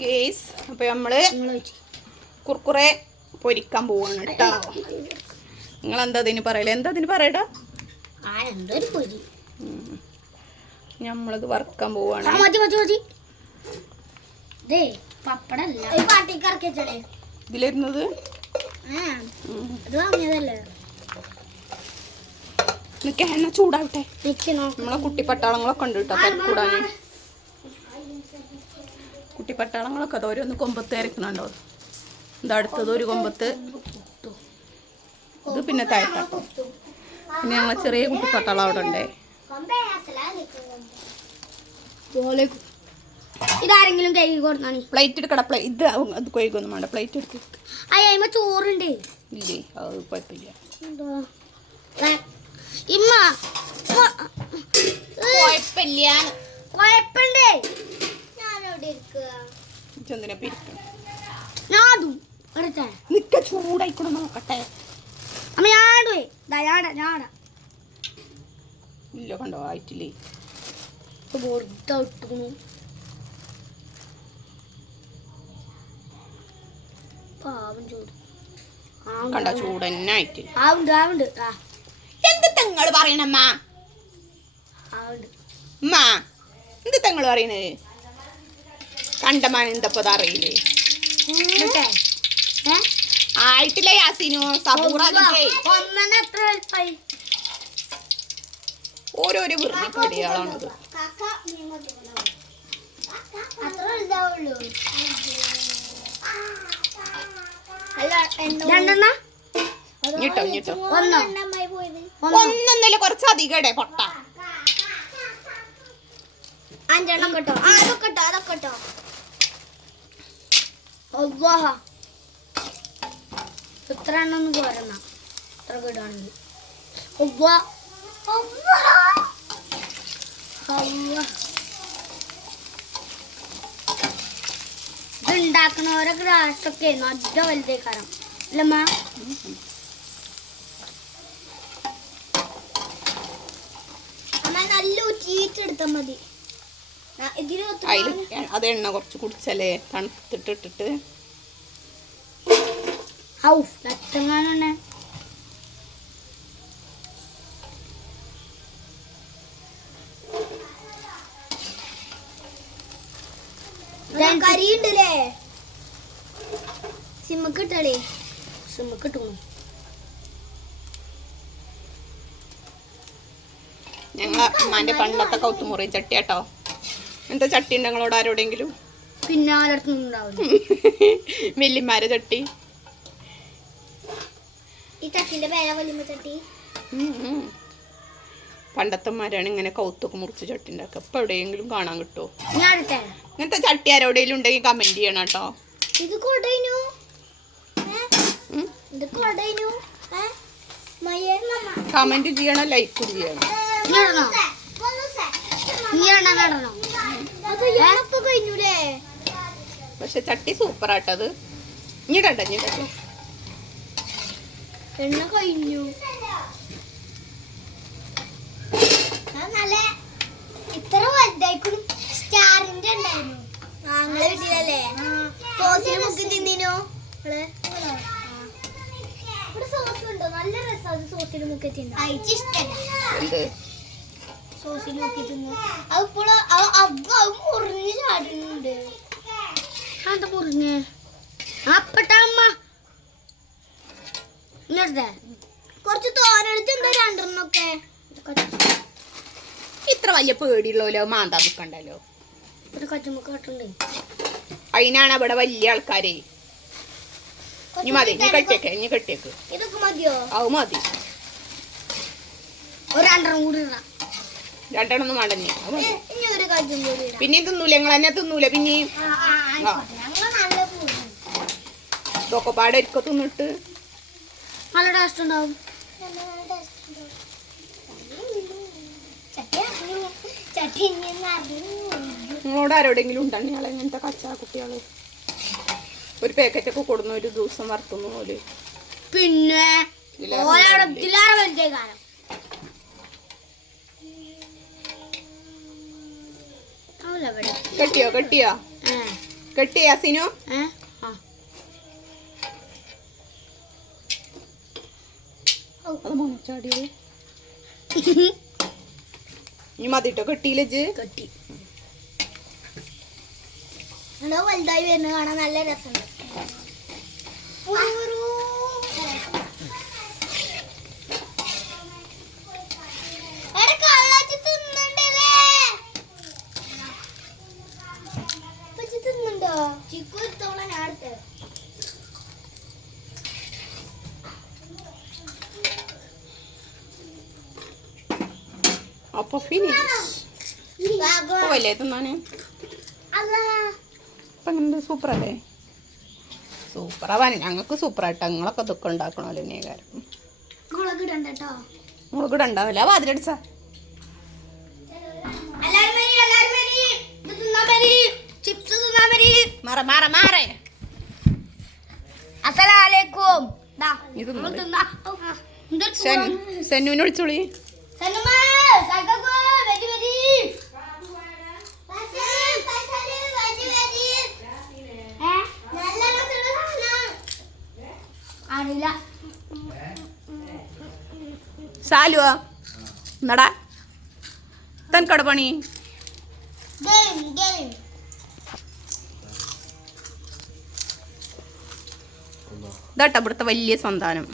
Guys അപ്പോൾ നമ്മൾ കുർക്കുറെ പൊരിക്കാൻ പോവാണ് കേട്ടോ. നിങ്ങളെന്താ അതിന് പറയല? എന്താ അതിന് പറയടാ? നമ്മളിത് വറുക്കാൻ പോവാണ്. ഇതിലിരുന്നത് നിനക്ക് എണ്ണ ചൂടാവട്ടെ. നമ്മളെ കുട്ടിപ്പട്ടാളങ്ങളൊക്കെ ഉണ്ട് കേട്ടോ പരിക്കൂടാന്. കുട്ടിപ്പട്ടാളങ്ങളൊക്കെ അത് ഓരോന്ന് കൊമ്പത്ത് ഇറക്കുന്നുണ്ടോ? എന്താ അടുത്തത് ഒരു കൊമ്പത്ത്, ഇത് പിന്നെ താഴത്താട്ടോ. പിന്നെ ഞങ്ങളെ ചെറിയ കുട്ടിപ്പട്ടാളം അവിടെ ഉണ്ടേ. ഇതാരെങ്കിലും കൈ കൊടുത്താണ്. പ്ലേറ്റ് എടുക്കട. ഇത് അത് കൊയ്ക്കൊന്നും വേണ്ട. പ്ലേറ്റ് എടുത്ത് അയ്യമ്മ ചോറുണ്ട്. ഇല്ലേ അത് കുഴപ്പമില്ല. ഇമ്മ കുഴപ്പമില്ല. കുഴപ്പണ്ടേ ചെന്തിനെ പിരിക്കണം. നിക്ക ചൂടായിക്കൂടെ നോക്കട്ടെ. അമ്മ ഞാടുവേ ഞാട ഇല്ല കണ്ടോ ആയിട്ടില്ലേ. കണ്ട ചൂട് തന്നെ ആയിട്ട് എന്ത് തെങ്ങള് പറയണമ്മ? അമ്മ എന്ത് തെങ്ങള് പറയണത്? കണ്ടമാൻ എന്തപ്പത് അറിയില്ലേ? ആയിട്ടില്ല യാസിനോ സബൂറ. ഓരോരോ വെറുതെ പടിയാളാണത്. ഒന്നൊന്നല്ല കുറച്ച് അധികടെ പൊട്ട. അഞ്ചെണ്ണം കേട്ടോ. അതൊക്കെ കേട്ടോ. ഇത്ര എണ്ണൊന്നും പോരെണ്ണ ഇത്ര കിടുകയാണെങ്കിൽ. ഇത് ഉണ്ടാക്കണോരെ ഗ്രാസൊക്കെ നല്ല വലുതേക്കാരം അല്ലമ്മ. നല്ല ഊറ്റിയിട്ടെടുത്താൽ മതി. അത് എണ്ണ കുറച്ച് കുടിച്ചല്ലേ തണുത്തിട്ടിട്ടിട്ട്. കരിയുണ്ടല്ലേ സിമ്മക്കിട്ടേ സിമ്മക്കിട്ടു. ഞങ്ങളെ അമ്മാന്റെ പണ്ടത്തെ കൗത്തുമുറി ചട്ടി കേട്ടോ. എന്താ ചട്ടി ഉണ്ട് ഞങ്ങളോട് ആരോടെങ്കിലും? പിന്നെ ആരടുത്തുണ്ടാവില്ല. വല്യമാരെ ചട്ടി. ഈ ചട്ടിന്റെ പേരാ വലിയ ചട്ടി. പണ്ടത്തെ മരാണ് ഇങ്ങനെ കൗത്തൊക്കെ മുറിച്ച് ചട്ടി ഉണ്ടാക്കുക. ഇപ്പൊ എവിടെയെങ്കിലും കാണാൻ കിട്ടുമോ? ഇങ്ങനത്തെ ചട്ടി ആരോടെങ്കിലും ഉണ്ടെങ്കിൽ കമന്റ് ചെയ്യണം കേട്ടോ. ഇത് കൊടൈനു കമന്റ് ചെയ്യണം, ലൈക്ക് ചെയ്യണം. പക്ഷെ ചട്ടി സൂപ്പർ ആട്ടത്. ഇഞ്ഞിടണ്ട എണ്ണ കഴിഞ്ഞു. ഇത്ര വലുതായിക്കും. സ്റ്റാറിന്റെ ഉണ്ടായിരുന്നു. ഞങ്ങളെ വീട്ടിലല്ലേ സോസിൽ മുക്കി തിന്നിനു. ഇവിടെ സോസ് ഉണ്ടോ? നല്ല രസം സോസിൽ മുക്കി തിന്നു. സോസിൽ മുക്കി തിന്നു. അതിപ്പോഴും മുറിഞ്ഞ് ചാടുന്നുണ്ട്. എന്താ മുറിഞ്ഞ്? അപ്പട്ടമ്മ കുറച്ച് തോനെടുത്ത് എന്താ രണ്ടെണ്ണൊക്കെ. ഇത്ര വലിയ പേടിയുള്ളല്ലോ മാന്താ നിക്കണ്ടല്ലോ. ഒരു കച്ചുമുക്ക് കട്ടുണ്ട്. അതിനാണ് അവിടെ വലിയ ആൾക്കാരെ. ഇനി മതി, ഇനി കെട്ടിയേക്ക്. ഇതൊക്കെ മതിയോ? അത് മതി. ഒരു രണ്ടെണ്ണം കൂടി രണ്ടെണ്ണൊന്നും വേണ്ട. ഇനി ഒരു കച്ചും കൂടി. പിന്നെ തിന്നൂല, നിങ്ങൾ തന്നെ തിന്നൂല. പിന്നെ ഇതൊക്കെ പാടെ ഇരിക്ക തിന്നിട്ട് നല്ല ടേസ്റ്റ് ഉണ്ടാവും. നിങ്ങളോട് ആരോടെങ്കിലും ഉണ്ടാണ് ഞങ്ങൾ എങ്ങനത്തെ കച്ചാ കുട്ടികള് ഒരു പാക്കറ്റൊക്കെ കൊടുന്ന ഒരു ദിവസം വറുത്തുന്നു പോലെ. പിന്നെ കെട്ടിയോ കെട്ടിയോ കെട്ടിയാ സിനു? ചാടിയോ ഇനി മതിട്ടോ കെട്ടിയില്ലേജ്? കെട്ടി വലുതായി വരുന്ന കാണാൻ നല്ല രസമുണ്ട്. ചിക്കു എടുത്തോളാം ഞാൻ അടുത്ത്. അപ്പൊ ഫിനിഷ് പോവല്ലേ തിന്നാന്? അപ്പൊ എങ്ങനെ സൂപ്പറല്ലേ? സൂപ്പറാവാൻ ഞങ്ങൾക്ക് സൂപ്പറായിട്ടാ. നിങ്ങളൊക്കെ ദുഃഖം ഉണ്ടാക്കണല്ലോ തന്നെ കാര്യം. മുളക് ഇടണ്ട കേട്ടോ. മുളക് ഇടണ്ടാവില്ല. വാതിലടിച്ചാ മാറ മാറ മാറേ അസ്സലാമലൈക്കും. ഇത് സെന്നുവിനെ വിളിച്ചോളി. സാലുവാ എന്നടാ തനക്കട പണി ഇതാട്ട ഇവിടുത്തെ വലിയ സന്താനം.